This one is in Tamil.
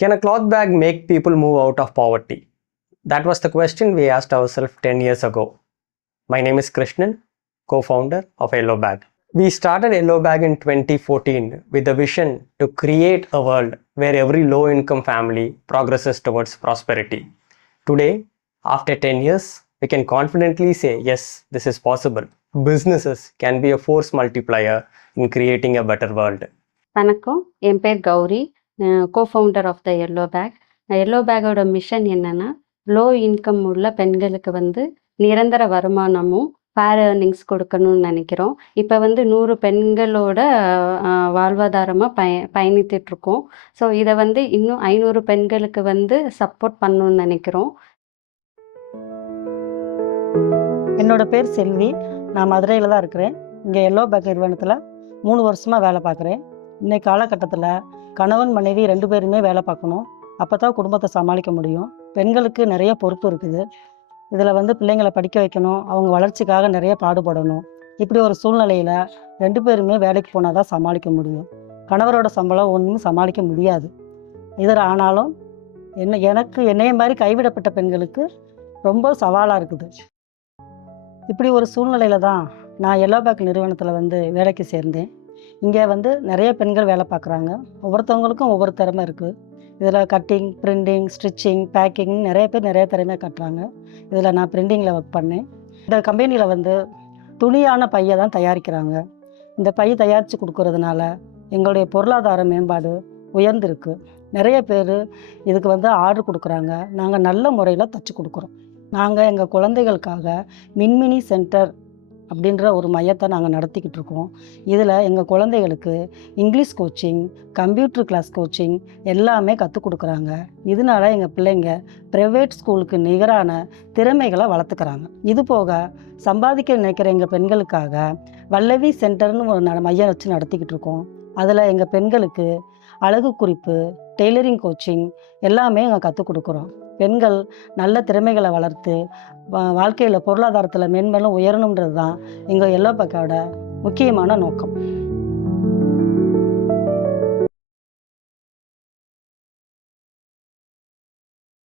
Can a cloth bag make people move out of poverty? That was the question we asked ourselves 10 years ago. My name is Krishnan, co-founder of Yellow Bag. We started Yellow Bag in 2014 with a vision to create a world where every low-income family progresses towards prosperity. Today, after 10 years, we can confidently say, yes, this is possible. Businesses can be a force multiplier in creating a better world. வணக்கம், என் பேர் Gowri, cofounder of the yellow bag. Yellow பேக்கோட மிஷன் என்னென்னா, லோ இன்கம் உள்ள பெண்களுக்கு நிரந்தர வருமானமும் ஃபேர் ஏர்னிங்ஸ் கொடுக்கணும்னு நினைக்கிறோம். இப்போ 100 பெண்களோட வாழ்வாதாரமாக பயணித்துட்ருக்கோம். ஸோ இதை இன்னும் 500 பெண்களுக்கு சப்போர்ட் பண்ணணும்னு நினைக்கிறோம். என்னோட பேர் செல்வி. நான் மதுரையில் தான் இருக்கிறேன். இங்கே எல்லோ பேக் நிறுவனத்தில் 3 வருஷமாக வேலை பார்க்குறேன். இன்றைக்கு காலகட்டத்தில் கணவன் மனைவி 2 பேருமே வேலை பார்க்கணும். அப்போ தான் குடும்பத்தை சமாளிக்க முடியும். பெண்களுக்கு நிறைய பொறுப்பு இருக்குது. இதில் பிள்ளைங்களை படிக்க வைக்கணும், அவங்க வளர்ச்சிக்காக நிறைய பாடுபடணும். இப்படி ஒரு சூழ்நிலையில் 2 பேருமே வேலைக்கு போனால் தான் சமாளிக்க முடியும். கணவரோட சம்பளம் ஒன்றும் சமாளிக்க முடியாது. இதில் ஆனாலும் என்னைய மாதிரி கைவிடப்பட்ட பெண்களுக்கு ரொம்ப சவாலாக இருக்குது. இப்படி ஒரு சூழ்நிலையில் தான் நான் எல்லோ பேக் நிறுவனத்தில் வேலைக்கு சேர்ந்தேன். இங்கே நிறைய பெண்கள் வேலை பார்க்குறாங்க. ஒவ்வொருத்தவங்களுக்கும் ஒவ்வொரு திறமை இருக்குது. இதில் கட்டிங், பிரிண்டிங், ஸ்டிச்சிங், பேக்கிங் நிறைய பேர் நிறைய திறமை கட்டுறாங்க. இதில் நான் பிரிண்டிங்கில் ஒர்க் பண்ணேன். இந்த கம்பெனியில் துணியான பையை தான் தயாரிக்கிறாங்க. இந்த பை தயாரித்து கொடுக்கறதுனால எங்களுடைய பொருளாதார மேம்பாடு உயர்ந்திருக்கு. நிறைய பேர் இதுக்கு ஆர்டர் கொடுக்குறாங்க. நாங்கள் நல்ல முறையில் தச்சு கொடுக்குறோம். நாங்கள் எங்கள் குழந்தைகளுக்காக மின்மினி சென்டர் அப்படின்ற ஒரு மையத்தை நாங்கள் நடத்திக்கிட்டு இருக்கோம். இதில் எங்கள் குழந்தைகளுக்கு English coaching, computer class coaching எல்லாமே கற்றுக் கொடுக்குறாங்க. இதனால எங்கள் பிள்ளைங்க ப்ரைவேட் ஸ்கூலுக்கு நிகரான திறமைகளை வளர்த்துக்கிறாங்க. இது போக சம்பாதிக்க நினைக்கிற எங்கள் பெண்களுக்காக வல்லவி சென்டர்னு ஒரு மையம் வச்சு நடத்திக்கிட்டு இருக்கோம். அதில் எங்கள் பெண்களுக்கு அழகு குறிப்பு, டெய்லரிங் கோச்சிங் எல்லாமே எங்கள் கற்றுக் கொடுக்குறோம். பெண்கள் நல்ல திறமைகளை வளர்த்து வாழ்க்கையில் பொருளாதாரத்தில் மேன்மேலும் உயரணுன்றது தான் எங்கள் எல்லோ பேக்கோட முக்கியமான நோக்கம்.